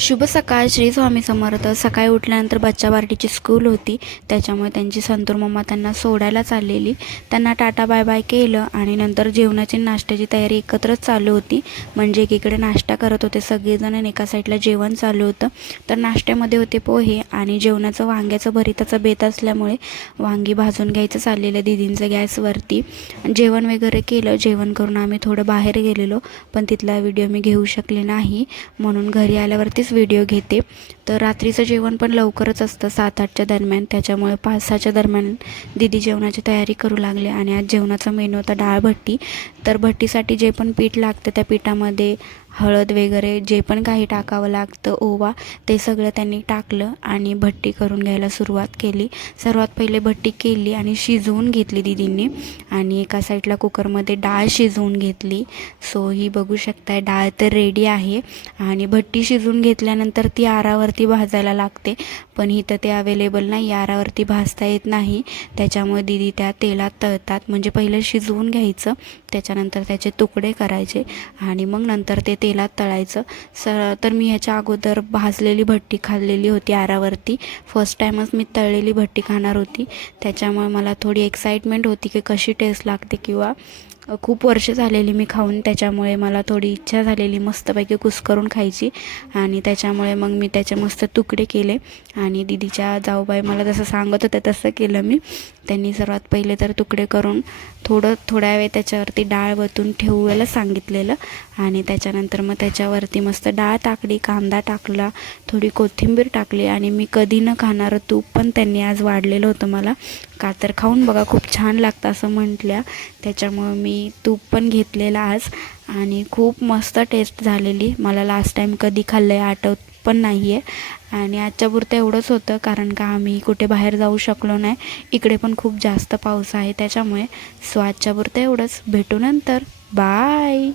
शुभ सकाळ. श्री स्वामी समर्थ. सकाळी उठल्यानंतर बच्चा पार्टीची स्कूल होती, त्याच्यामुळे त्यांची संतूर मम्मा त्यांना सोडायला चाललेली. त्यांना टाटा बाय बाय केलं आणि नंतर जेवणाची नाश्त्याची तयारी एकत्रच चालू होती. म्हणजे एकीकडे नाश्ता करत होते सगळेजण आणि एका साईडला जेवण चालू होतं. तर नाश्त्यामध्ये होते पोहे आणि जेवणाचं वांग्याचं भरीताचं बेत असल्यामुळे वांगी भाजून घ्यायचं चाललेलं दीदींचं गॅसवरती. जेवण वगैरे केलं. जेवण करून आम्ही थोडं बाहेर गेलेलो, पण तिथला व्हिडिओ मी घेऊ शकले नाही, म्हणून घरी आल्यावरतीच व्हिडिओ घेते. तर रात्रीचं जेवण पण लवकरच असतं 7-8च्या दरम्यान, त्याच्यामुळे 5-6च्या दरम्यान दीदी जेवणाची तयारी करू लागले. आणि आज जेवणाचा मेनू होता डाळ भट्टी. तर भट्टीसाठी जे पण पीठ लागतं त्या पिठामध्ये हळद वगैरे जे पण काही टाकावं लागतं, ओवा, ते सगळं त्यांनी टाकलं आणि भट्टी करून घ्यायला सुरुवात केली. सर्वात पहिले भट्टी केली आणि शिजवून घेतली दीदींनी. आणि एका साईडला कुकरमध्ये डाळ शिजवून घेतली. सो ही बघू शकताय डाळ तर रेडी आहे. आणि भट्टी शिजवून घेतल्यानंतर ती आरावरती भाजायला लागते, पण इथं ते अवेलेबल नाही, आरावरती भाजता येत नाही. त्याच्यामुळे दीदी त्या तेलात तळतात. म्हणजे पहिलं शिजवून घ्यायचं, त्याच्यानंतर त्याचे तुकडे करायचे आणि मग नंतर ते तेलात तळायचं. तर मी ह्याच्या अगोदर भाजलेली भट्टी खाल्लेली होती आरावरती. फर्स्ट टाईमच मी तळलेली भट्टी खाणार होती, त्याच्यामुळे मला थोडी एक्साइटमेंट होती की कशी टेस्ट लागते, किंवा खूप वर्ष झालेली मी खाऊन, त्याच्यामुळे मला थोडी इच्छा झालेली मस्तपैकी कुस्करून खायची. आणि त्याच्यामुळे मग मी त्याचे मस्त तुकडे केले आणि दीदीच्या जाऊबाई मला जसं सांगत होत्या तसं केलं मी. त्यांनी सर्वात पहिले तर तुकडे करून थोड्या वेळ त्याच्यावरती डाळ वतून ठेवायला सांगितलेलं. आणि त्याच्यानंतर मग त्याच्यावरती मस्त डाळ टाकली, कांदा टाकला, थोडी कोथिंबीर टाकली आणि मी कधी न खाणारं तूप पण त्यांनी आज वाढलेलं होतं मला. का तर खाऊन बघा खूप छान लागतं असं म्हटल्या, त्याच्यामुळं मी तूप पण घेतलेलं आज आणि खूप मस्त टेस्ट झालेली. मला लास्ट टाईम कधी खाल्लं आहे आठवत पण नाही आहे. आणि आजच्यापुरतं एवढंच होतं, कारण का आम्ही कुठे बाहेर जाऊ शकलो नाही. इकडे पण खूप जास्त पाऊस आहे त्याच्यामुळे. सो आजच्यापुरतं एवढंच. भेटू नंतर. बाय.